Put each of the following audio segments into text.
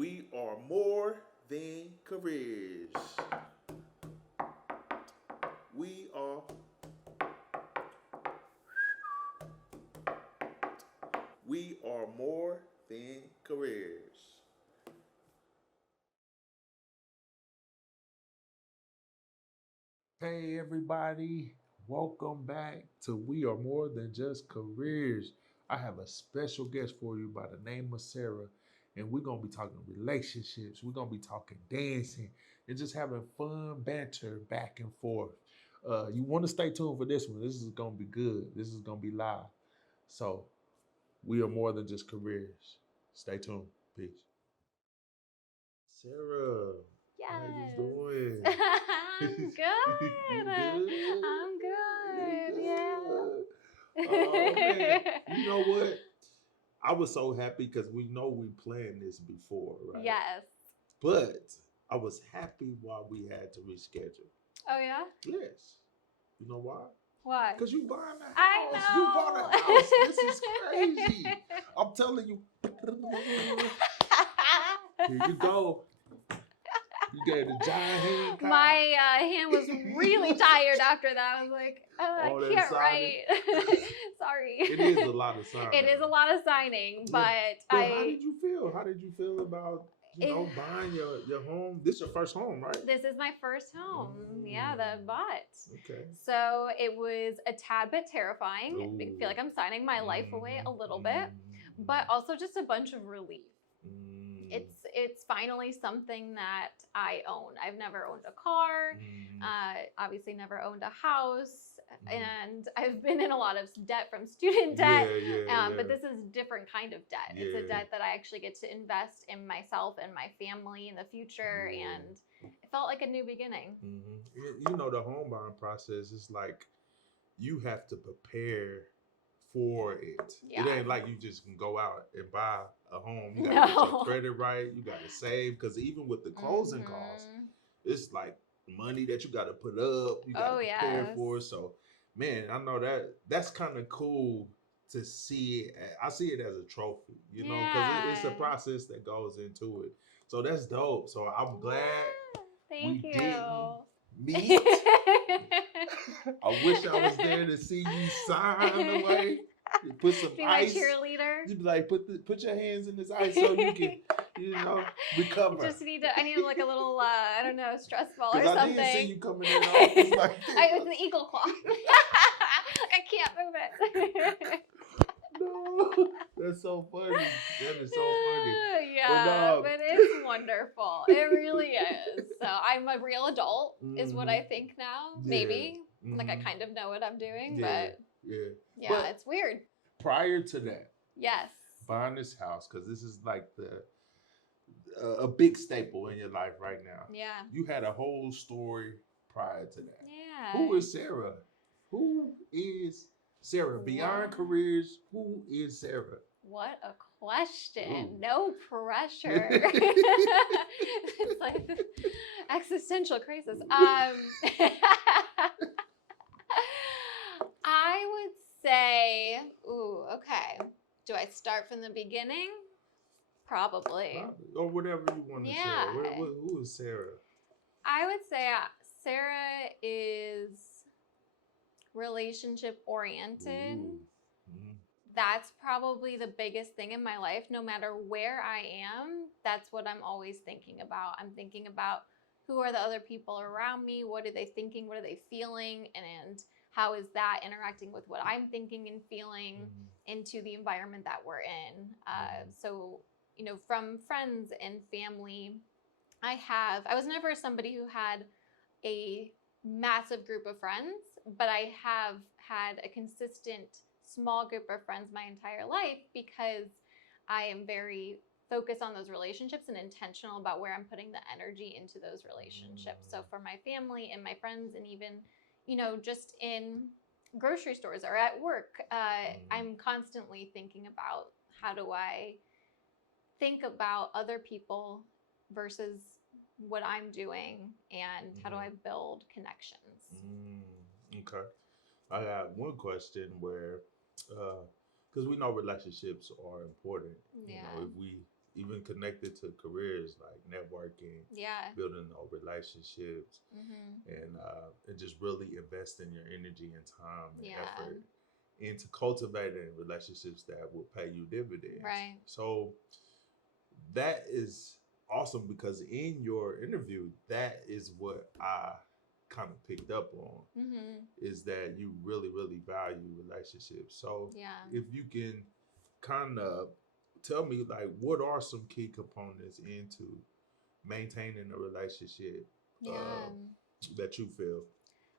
We are more than careers. We are we are more than careers. Hey everybody, welcome back to We Are More Than Just Careers. I have a special guest for you by the name of Sarah, and we're gonna be talking relationships, we're gonna be talking dancing, and just having fun banter back and forth. You want to stay tuned for this one. This is gonna be good. This is gonna be live. So we are more than just careers. Stay tuned. Peace. Sarah, how you Yes. doing? I'm You good. good? I'm You good. good? Oh man, Yeah. you know what? I was so happy because we know we planned this before, right? Yes. But I was happy while we had to reschedule. Oh yeah? Yes. You know why? Why? Because you buying a I house. You bought a know. house. This is crazy. I'm telling you. Here you go. You gave the giant hand clap. My hand was really tired after that. I was like, I All that can't signing. write. Sorry. It is a lot of signing. It is a lot of signing, Yeah. but But how did you feel? How did you feel about it, buying your home? This your first home, right? this is my first home. Yeah, that I bought. Okay. So it was a tad bit terrifying. I Ooh. feel like I'm signing my life away a little bit, but also just a bunch of relief. It's finally something that I own. I've never owned a car, obviously never owned a house, and I've been in a lot of debt from student debt. But this is a different kind of debt. It's a debt that I actually get to invest in myself and my family in the future, and it felt like a new beginning. You know, the home buying process is like you have to prepare for it. Yeah. It ain't like you just can go out and buy a home. You gotta get your No. credit right. You gotta save because even with the closing costs, it's like money that you gotta put up. You gotta prepare for it. So, man, I know that's kind of cool to see it. I see it as a trophy, you know, because it's a process that goes into it. So that's dope. So I'm glad Thank you. didn't meet. I wish I was there to see you sign away. Put some Be ice. my cheerleader. You'd be like, put your hands in this ice so you can, recover. Just I need like a little, I don't know, stress ball or Because I something. didn't see you coming in office like this. It's an eagle claw. I can't move it. No, that's so funny. That is so funny. Yeah, but it's wonderful. It really is. So I'm a real adult, is what I think now. Maybe. Like I kind of know what I'm doing, but yeah, it's weird. Prior to that, yes, buying this house, because this is like a big staple in your life right now. Yeah. You had a whole story prior to that. Yeah. Who is Sarah? Who is Sarah? Beyond careers, who is Sarah? What a question. Ooh. No pressure. It's like existential crisis. I would say, okay. Do I start from the beginning? Probably. Or whatever you want to say. Who is Sarah? I would say Sarah is relationship oriented. That's probably the biggest thing in my life. No matter where I am, that's what I'm always thinking about. I'm thinking about who are the other people around me? What are they thinking? What are they feeling? And how is that interacting with what I'm thinking and feeling into the environment that we're in? So, from friends and family, I was never somebody who had a massive group of friends, but I have had a consistent small group of friends my entire life because I am very focused on those relationships and intentional about where I'm putting the energy into those relationships. So for my family and my friends, and even, just in grocery stores or at work, I'm constantly thinking about how do I think about other people versus what I'm doing and how do I build connections. Okay. I got one question where, because we know relationships are important. Yeah. If we even connected to careers like networking, Yeah. building those relationships, Hmm. and just really investing your energy and time and Yeah. effort into cultivating relationships that will pay you dividends. Right. So that is awesome because in your interview, that is what I kind of picked up on, Hmm. is that you really, really value relationships. So Yeah. if you can kind of tell me, like, what are some key components into maintaining a relationship Yeah. that you feel?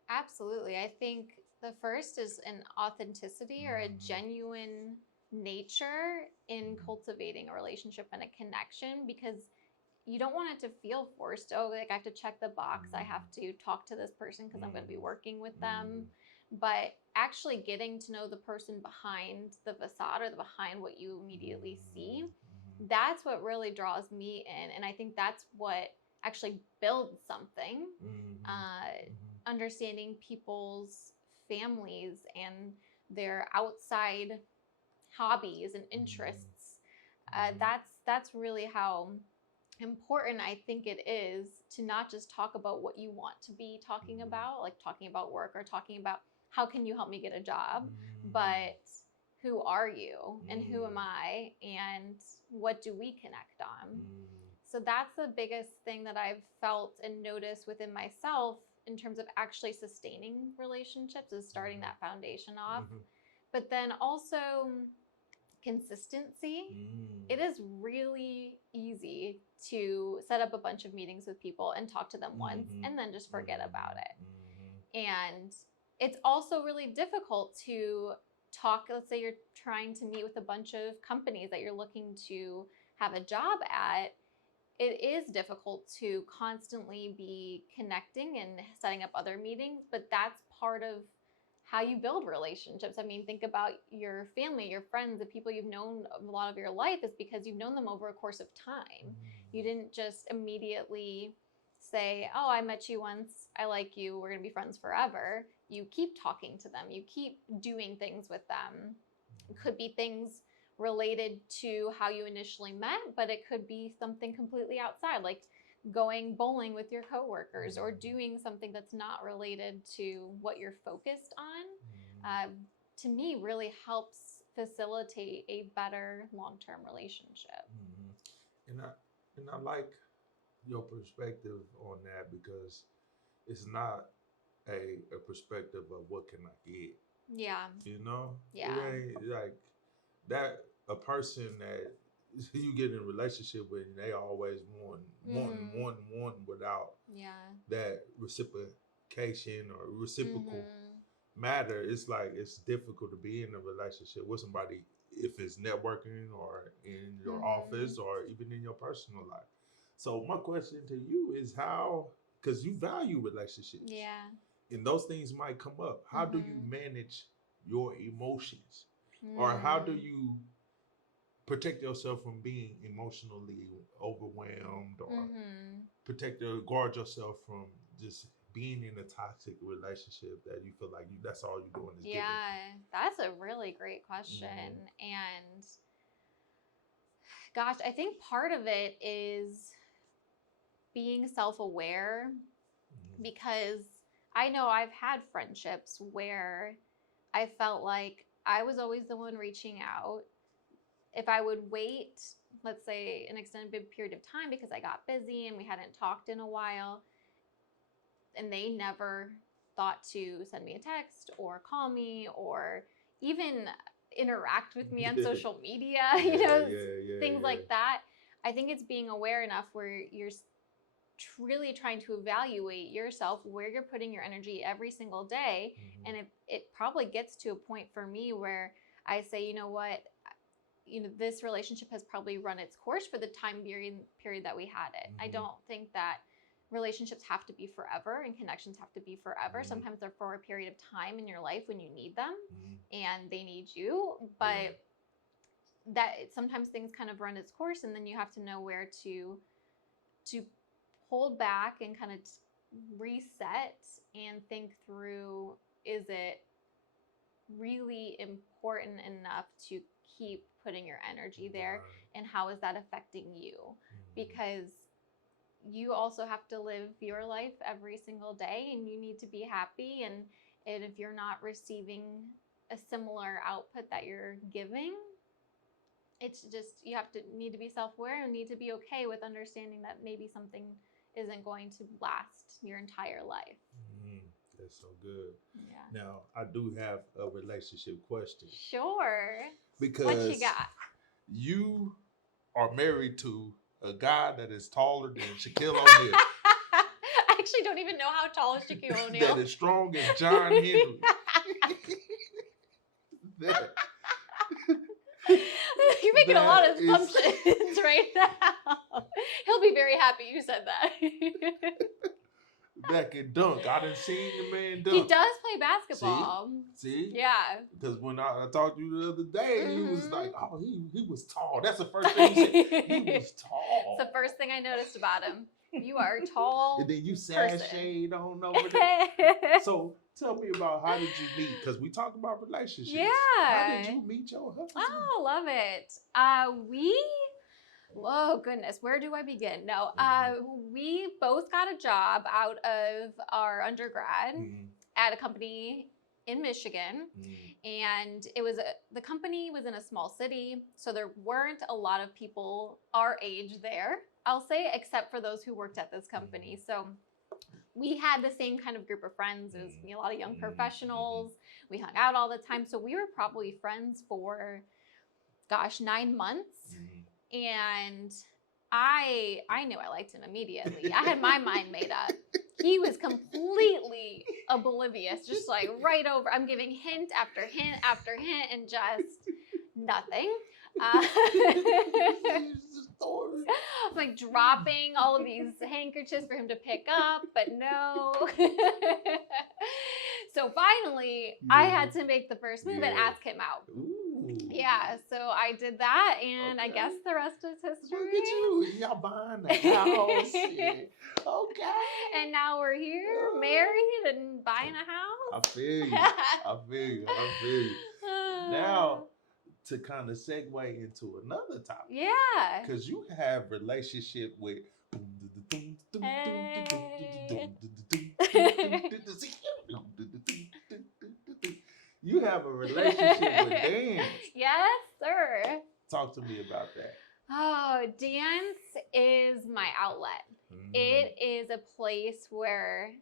Absolutely. I think the first is an authenticity or a Mhm. genuine nature in Mhm. cultivating a relationship and a connection, because you don't want it to feel forced. Oh, like I have to check the box. I have to talk to this person because I'm going to be Mhm. working with them. Mhm. But actually getting to know the person behind the facade or behind what you immediately see, Mhm. that's what really draws me in. And I think that's what actually builds something. Mhm. Uh, Mhm. Understanding people's families and their outside hobbies and interests. Mhm. That's really how important I think it is to not just talk about what you want to be talking Mhm. about, like talking about work or talking about how can you help me get a job, Mhm. but who are you and who am Mhm. I and what do we connect on? Mhm. So that's the biggest thing that I've felt and noticed within myself in terms of actually sustaining relationships, is starting Mhm. that foundation off. Mhm. But then also consistency. It Mhm. is really easy to set up a bunch of meetings with people and talk to them once Mhm. and then just forget about Mhm. it. Mhm. And it's also really difficult to talk. Let's say you're trying to meet with a bunch of companies that you're looking to have a job at. It is difficult to constantly be connecting and setting up other meetings, but that's part of how you build relationships. I mean, think about your family, your friends, the people you've known a lot of your life is because you've known them over a course of time. You didn't just immediately say, "Oh, I met you once. I like you. We're going to be friends forever." You keep talking to them. You keep doing things with them. It could be things related to how you initially met, but it could be something completely outside, like going bowling with your coworkers or doing something that's not related to what you're focused on. To me, really helps facilitate a better long-term relationship. Mhm. And I like your perspective on that because it's not a perspective of what can I get. Yeah, You know, it yeah, ain't like that. A person that you get in a relationship with, and they always mm-hmm, wanting without yeah, that reciprocation or reciprocal mm-hmm, matter. It's like it's difficult to be in a relationship with somebody if it's networking or in your mm-hmm, office or even in your personal life. So my question to you is how, because you value relationships yeah, and those things might come up. How do you mm-hmm, manage your emotions, or how do mm, you protect yourself from being emotionally overwhelmed, or mm-hmm. protect or guard yourself from just being in a toxic relationship that you feel like that's all you're doing is giving. Yeah, that's a really great question. Mm-hmm. And gosh, I think part of it is being self aware, because I know I've had friendships where I felt like I was always the one reaching out. If I would wait, let's say, an extended period of time because I got busy and we hadn't talked in a while, and they never thought to send me a text or call me or even interact with me on Mm-hmm. social media, Yeah, yeah, yeah, things yeah. like that. I think it's being aware enough where you're really trying to evaluate yourself, where you're putting your energy every single day. Mm-hmm. And it probably gets to a point for me where I say, you know what, this relationship has probably run its course for the period that we had it. I Mm-hmm. don't think that relationships have to be forever and connections have to be forever. Mm-hmm. Sometimes they're for a period of time in your life when you need them Mm-hmm. and they need you, Yeah. but that sometimes things kind of run its course, and then you have to know where to hold back and kind of reset and think through, is it really important enough to keep putting your energy there? Right. and how is that affecting you? Because you also have to live your life every single day, and you need to be happy. And if you're not receiving a similar output that you're giving, it's just, you have to need to be self-aware and need to be okay with understanding that maybe something isn't going to last your entire life. That's so good. Yeah. Now, I do have a relationship question. Sure. Because What you got? you are married to a guy that is taller than Shaquille O'Neal. I actually don't even know how tall is Shaquille O'Neal. That is strong as John Henry. That- You're making a lot of that is- assumptions right now. He'll be very happy you said that. that can dunk. I done seen the man dunk. He does play basketball. See? Yeah. Because when I talked to you the other day, he was Mhm. like, oh, he was tall. That's the first thing he said. He was tall. It's the first thing I noticed about him. You are tall. And then you person. sashayed on over there. So tell me about, how did you meet? Because we talked about relationships. Yeah. How did you meet your husband? Oh, love it. Oh goodness, where do I begin? No, we both got a job out of our undergrad at a company in Michigan, and the company was in a small city, so there weren't a lot of people our age there, I'll say, except for those who worked at this company. So we had the same kind of group of friends. It was a lot of young professionals. We hung out all the time, so we were probably friends for, 9 months. And I knew I liked him immediately. I had my mind made up. He was completely oblivious, just like right over. I'm giving hint after hint after hint and just nothing. I'm like dropping all of these handkerchiefs for him to pick up, but no. So finally, I had to make the first move and ask him out. Ooh. Yeah, so I did that, and I guess the rest is history. Look at you. Y'all buying the house. Okay. And now we're here, married and buying a house. I feel you. I feel you. Now, to kind of segue into another topic. Yeah. Because you have relationship with you have a relationship with dance. Yes, sir. Talk to me about that. Oh, dance is my outlet. It is a place where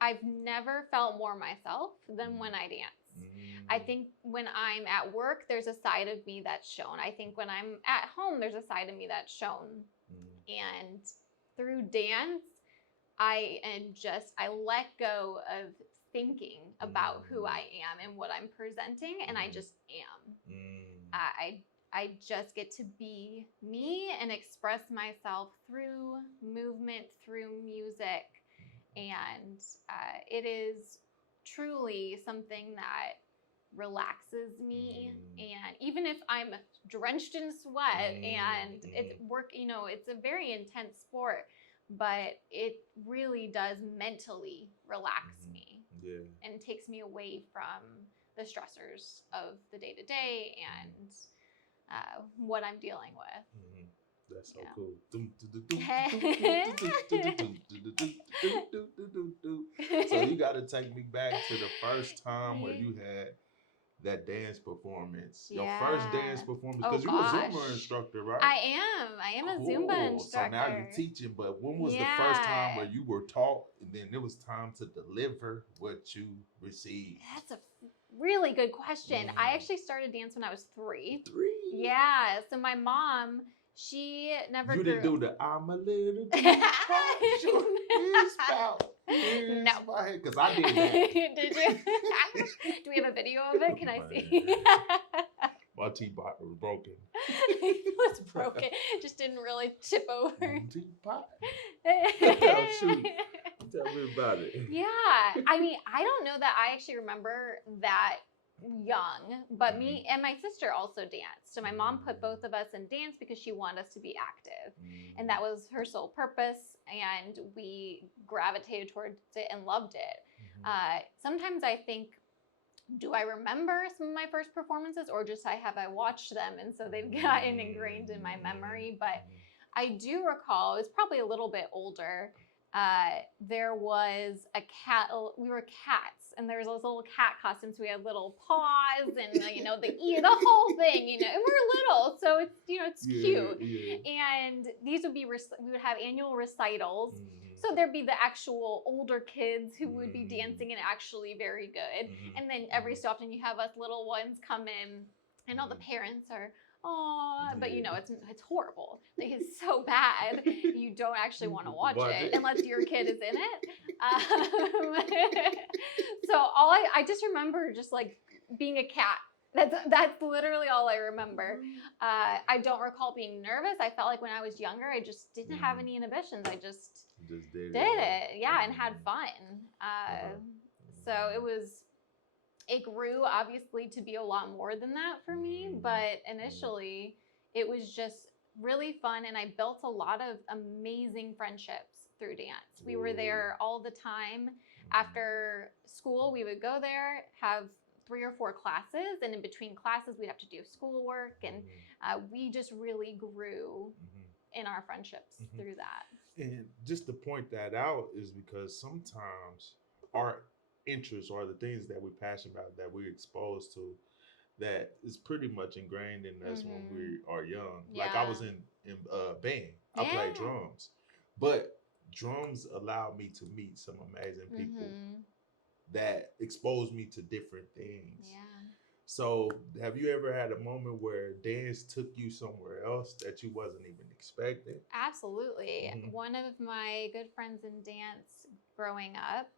I've never felt more myself than when I dance. I think when I'm at work, there's a side of me that's shown. I think when I'm at home, there's a side of me that's shown. And through dance, I let go of thinking about who I am and what I'm presenting, and I just am. I just get to be me and express myself through movement, through music, and it is truly something that relaxes me. And even if I'm drenched in sweat and it's work, it's a very intense sport, but it really does mentally relax me and takes me away from the stressors of the day-to-day and what I'm dealing with. That's so cool. So you got to take me back to the first time where you had that dance performance. Your first dance performance, because you're a Zumba instructor, right? I am a Zumba instructor. So now you're teaching, but when was the first time where you were taught and then it was time to deliver what you received? That's a really good question. I actually started dance when I was 3. 3? Yeah. So my mom, she never You grew. didn't do the I'm a little too No. Because I did that. Did you? Do we have a video of it? Can I see? My teapot was broken. It was broken. Just didn't really tip over. Teapot? Oh, shoot. Tell me about it. Yeah. I mean, I don't know that I actually remember that young, but me and my sister also danced. So my mom put both of us in dance because she wanted us to be active. And that was her sole purpose. And we gravitated towards it and loved it. Sometimes I think do I remember some of my first performances, or just have I watched them and so they've gotten ingrained in my memory? But I do recall, it's probably a little bit older. There was a cat. We were cats, and there was those little cat costumes. We had little paws, and the whole thing. And we're little, so it's it's cute. Yeah. And these would be we would have annual recitals. So there'd be the actual older kids who would be dancing and actually very good. And then every so often you have us little ones come in, and all the parents are, oh, but it's horrible. Like, it's so bad. You don't actually want to watch it unless your kid is in it. So I just remember just like being a cat. That's literally all I remember. I don't recall being nervous. I felt like when I was younger, I just didn't have any inhibitions. I just did it. Yeah, and had fun. So it grew obviously to be a lot more than that for me, but initially it was just really fun, and I built a lot of amazing friendships through dance. We were there all the time. After school, we would go there, have 3 or 4 classes, and in between classes we'd have to do schoolwork, and we just really grew in our friendships through that. And just to point that out is because sometimes our interests or the things that we're passionate about, that we're exposed to, that is pretty much ingrained in us when we are young. Like I was in band. I played drums. But drums allowed me to meet some amazing people that exposed me to different things. Yeah. So have you ever had a moment where dance took you somewhere else that you wasn't even expecting? Absolutely. One of my good friends in dance growing up,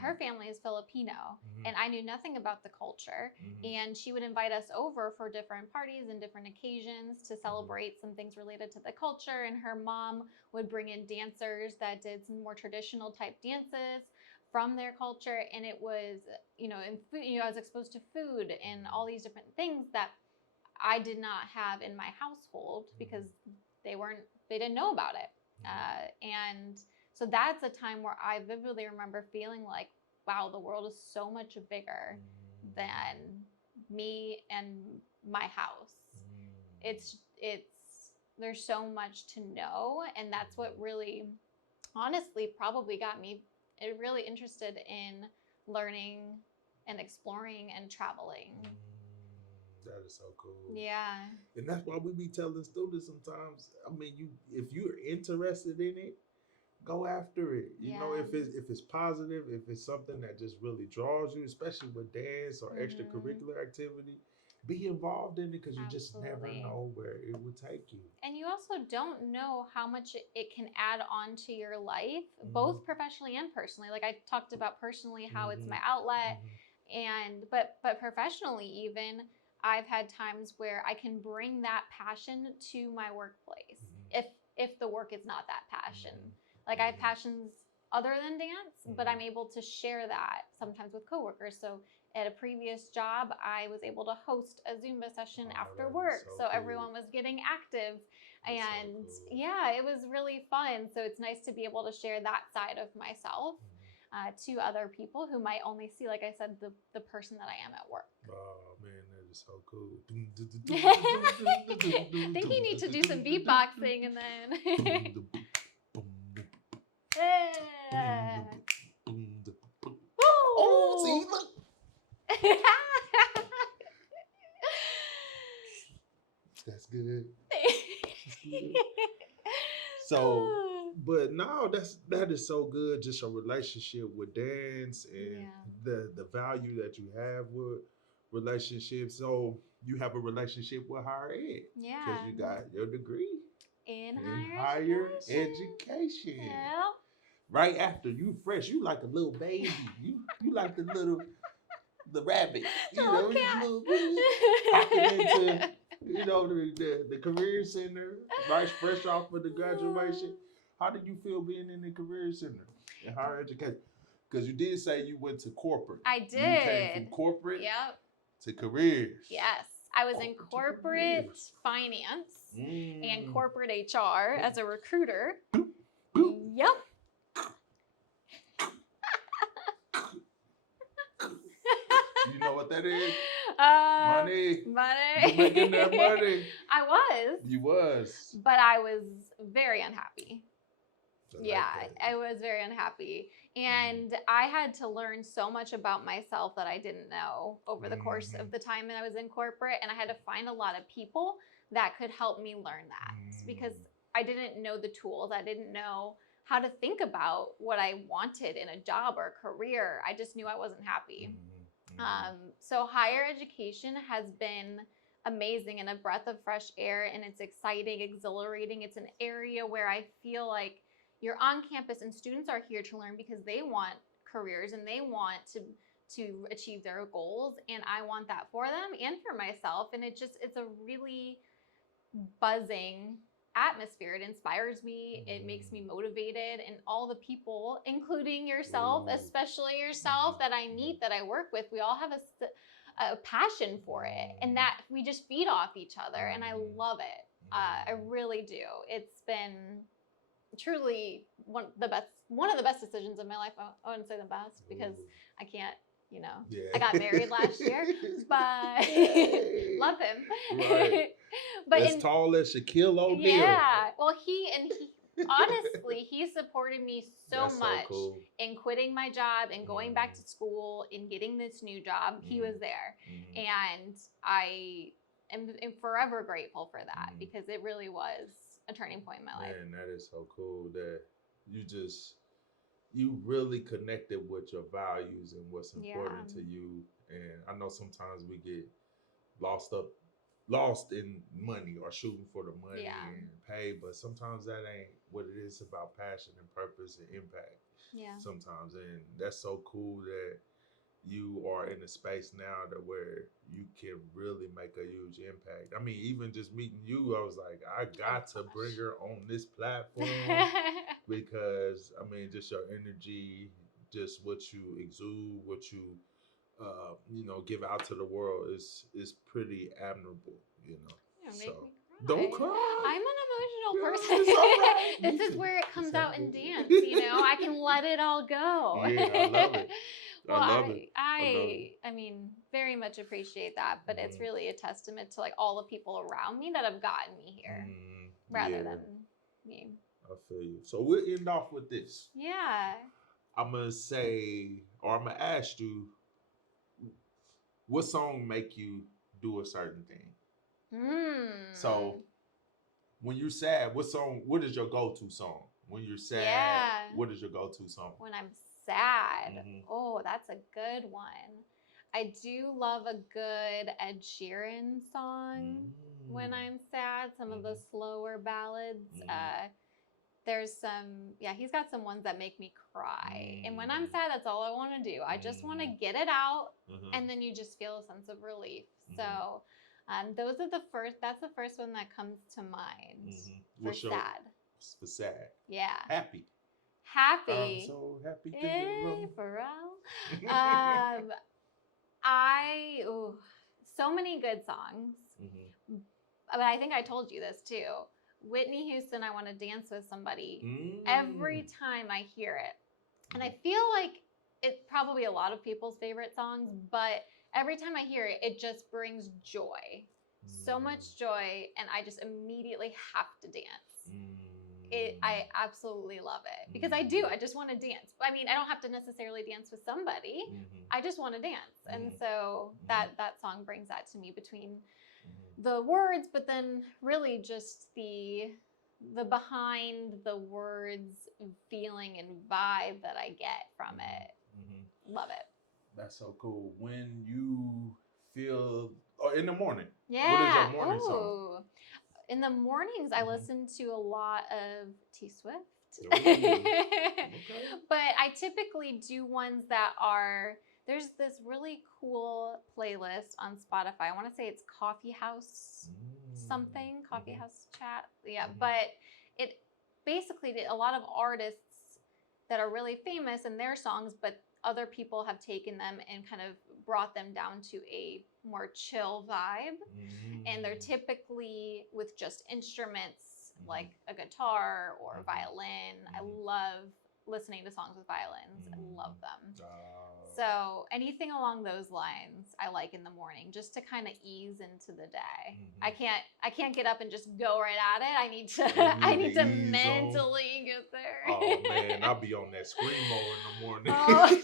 her family is Filipino, and I knew nothing about the culture. And she would invite us over for different parties and different occasions to celebrate some things related to the culture. And her mom would bring in dancers that did some more traditional type dances from their culture. And it was, in food, I was exposed to food and all these different things that I did not have in my household because they didn't know about it. And so that's a time where I vividly remember feeling like, wow, the world is so much bigger than me and my house. There's so much to know. And that's what really, honestly, probably got me really interested in learning and exploring and traveling. That is so cool. Yeah. And that's why we be telling students sometimes, if you're interested in it, go after it. You know, if it's positive, if it's something that just really draws you, especially with dance or extracurricular activity, be involved in it, because you just never know where it will take you. And you also don't know how much it can add on to your life, both professionally and personally. Like I talked about personally how it's my outlet, but professionally even, I've had times where I can bring that passion to my workplace if the work is not that passion. Like I have passions other than dance, but I'm able to share that sometimes with coworkers. So at a previous job, I was able to host a Zumba session after work. So everyone was getting active. And it was really fun. So it's nice to be able to share that side of myself to other people who might only see, like I said, the person that I am at work. Oh man, that is so cool. I think you need to do some beatboxing and then... Oh, see, look. That's good. So, but no, that is so good. Just a relationship with dance and the value that you have with relationships. So you have a relationship with higher ed. Yeah. Because you got your degree in higher education. Yeah. Right after you fresh, you like a little baby. You like the rabbit. You know, popping into the career center, right, fresh off of the graduation. How did you feel being in the career center in higher education? Because you did say you went to corporate. I did. You came from corporate to careers. Yes. I was in corporate finance and corporate HR as a recruiter. Yep. You know what what that is? Money. You making that money. I was. You was. But I was very unhappy. I like Yeah, that. I was very unhappy. And I had to learn so much about myself that I didn't know over the course of the time that I was in corporate. And I had to find a lot of people that could help me learn that because I didn't know the tools. I didn't know how to think about what I wanted in a job or a career. I just knew I wasn't happy. So higher education has been amazing and a breath of fresh air, and it's exciting, exhilarating. It's an area where I feel like you're on campus and students are here to learn because they want careers and they want to achieve their goals, and I want that for them and for myself. And it's a really buzzing atmosphere. It inspires me. It makes me motivated, and all the people, including yourself, especially yourself, that I meet, that I work with, we all have a passion for it, and that we just feed off each other, and I love it. I really do. It's been truly one of the best decisions of my life. I wouldn't say the best because I can't, I got married last year, but love him. Right. But as tall as Shaquille O'Neal. yeah, well, he honestly, he supported me so That's much so cool. in quitting my job and going back to school and getting this new job. He was there, and I am forever grateful for that because it really was a turning point in my life. Man, that is so cool that you really connected with your values and what's important to you. And I know sometimes we get lost in money or shooting for the money and pay, but sometimes that ain't what it is. About passion and purpose and impact. Yeah. Sometimes, and that's so cool that you are in a space now that where you can really make a huge impact. I mean, even just meeting you, I was like, I got to bring her on this platform because I mean, just your energy, just what you exude, what you give out to the world is pretty admirable. Make me cry. Don't cry. I'm an emotional Yeah, person. it's all right. This is where it comes out in dance. good. I can let it all go. Yeah, I love it. Well, I love it. I mean, very much appreciate that, but it's really a testament to like all the people around me that have gotten me here, rather than me. I feel you. So we'll end off with this. Yeah. I'm gonna ask you, what song make you do a certain thing? So when you're sad, what is your go-to song? When you're sad, what is your go-to song? When I'm sad, oh, that's a good one. I do love a good Ed Sheeran song when I'm sad, some of the slower ballads. There's he's got some ones that make me cry. And when I'm sad, that's all I want to do. I just want to get it out, and then you just feel a sense of relief. So that's the first one that comes to mind for sad. For sad. Yeah. Happy. I'm so happy to hey, Pharrell. So many good songs. But I think I told you this too. Whitney Houston, I Want to Dance with Somebody. Every time I hear it, and I feel like it's probably a lot of people's favorite songs, but every time I hear it, it just brings joy. So much joy, and I just immediately have to dance. I absolutely love it because I do. I just want to dance. I mean, I don't have to necessarily dance with somebody. I just want to dance. And so that song brings that to me between the words, but then really just the behind the words feeling and vibe that I get from it. Love it. That's so cool. When you feel, in the morning. Yeah. What is your morning song? In the mornings, I listen to a lot of T Swift. Okay. But I typically do ones that there's this really cool playlist on Spotify. I want to say it's Coffee House something, Coffee House Chat. Yeah, but it basically a lot of artists that are really famous in their songs, but other people have taken them and kind of brought them down to a more chill vibe. And they're typically with just instruments like a guitar or violin. I love listening to songs with violins. I love them. So anything along those lines, I like in the morning, just to kind of ease into the day. I can't get up and just go right at it. I need to I need to ease on. mentally get there. Oh man, I'll be on that screamo in the morning. Oh.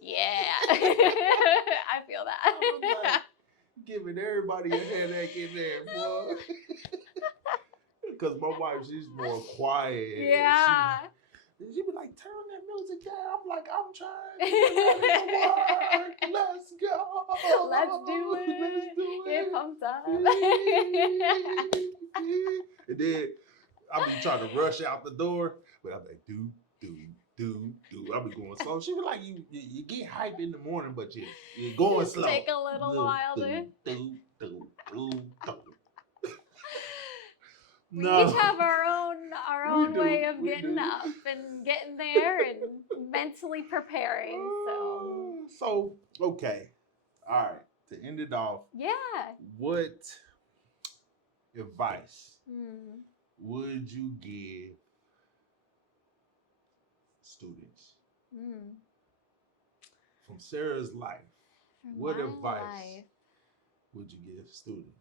Yeah. I feel that. Like, giving everybody a headache in there, boy. Because my wife, she's more quiet. Yeah. She be like, turn that music down. I'm like, I'm trying to get ready to work. Let's go. Let's do it. Let's do Get it. pumped up. And then I be trying to rush out the door, but I'm like, do. I be going slow. She be like, you get hype in the morning, but you're going slow. Take a little while to. We each have our own way of getting up and getting there and mentally preparing. So okay, all right. To end it off, Yeah. what advice Hmm. would you give students Mm. from Sarah's life? From What my advice life, would you give students?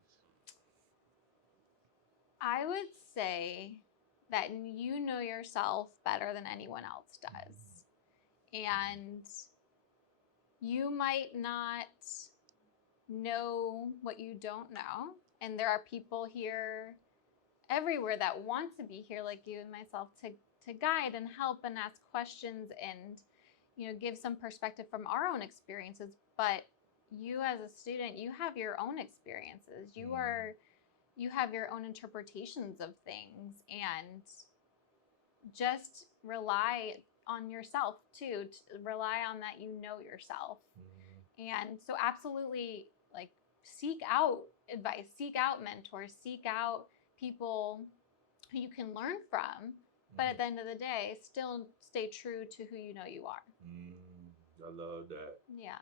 I would say that you know yourself better than anyone else does. And you might not know what you don't know. And there are people here everywhere that want to be here, like you and myself, to guide and help and ask questions and, you know, give some perspective from our own experiences. But you as a student, you have your own experiences. You have your own interpretations of things, and just rely on yourself too. Rely on that you know yourself. And so absolutely, like, seek out advice, seek out mentors, seek out people who you can learn from. But at the end of the day, still stay true to who you know you are. I love that. Yeah.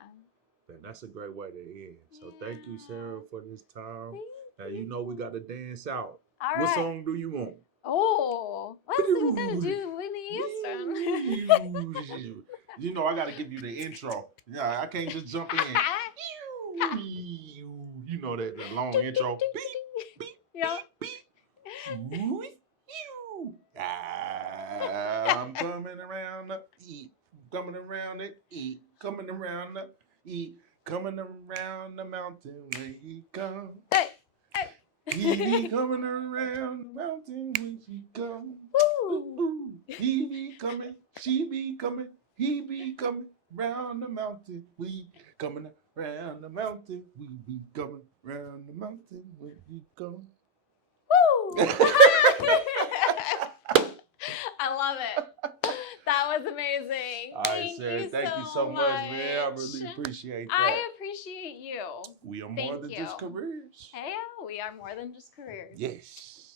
And that's a great way to end. So thank you, Sarah, for this time. Thank Now you know we got to dance out. All What right. song do you want? Oh, what's we gonna do Whitney Houston? You know I got to give you the intro. Yeah, I can't just jump in. You know that the long intro. Yeah. I'm coming around the eat, coming around the eat, coming around the eat, coming around the mountain when he comes. Hey. He be coming around the mountain when she comes. Woo. He be coming, she be coming, he be coming round the mountain. We coming around the mountain. We be coming around the mountain when he comes. Woo. I love it. That was amazing. All right, Sarah, thank you so much, man. I really appreciate that. I appreciate you. We are Thank more than you. just careers. Hey, we are more than just careers. Yes.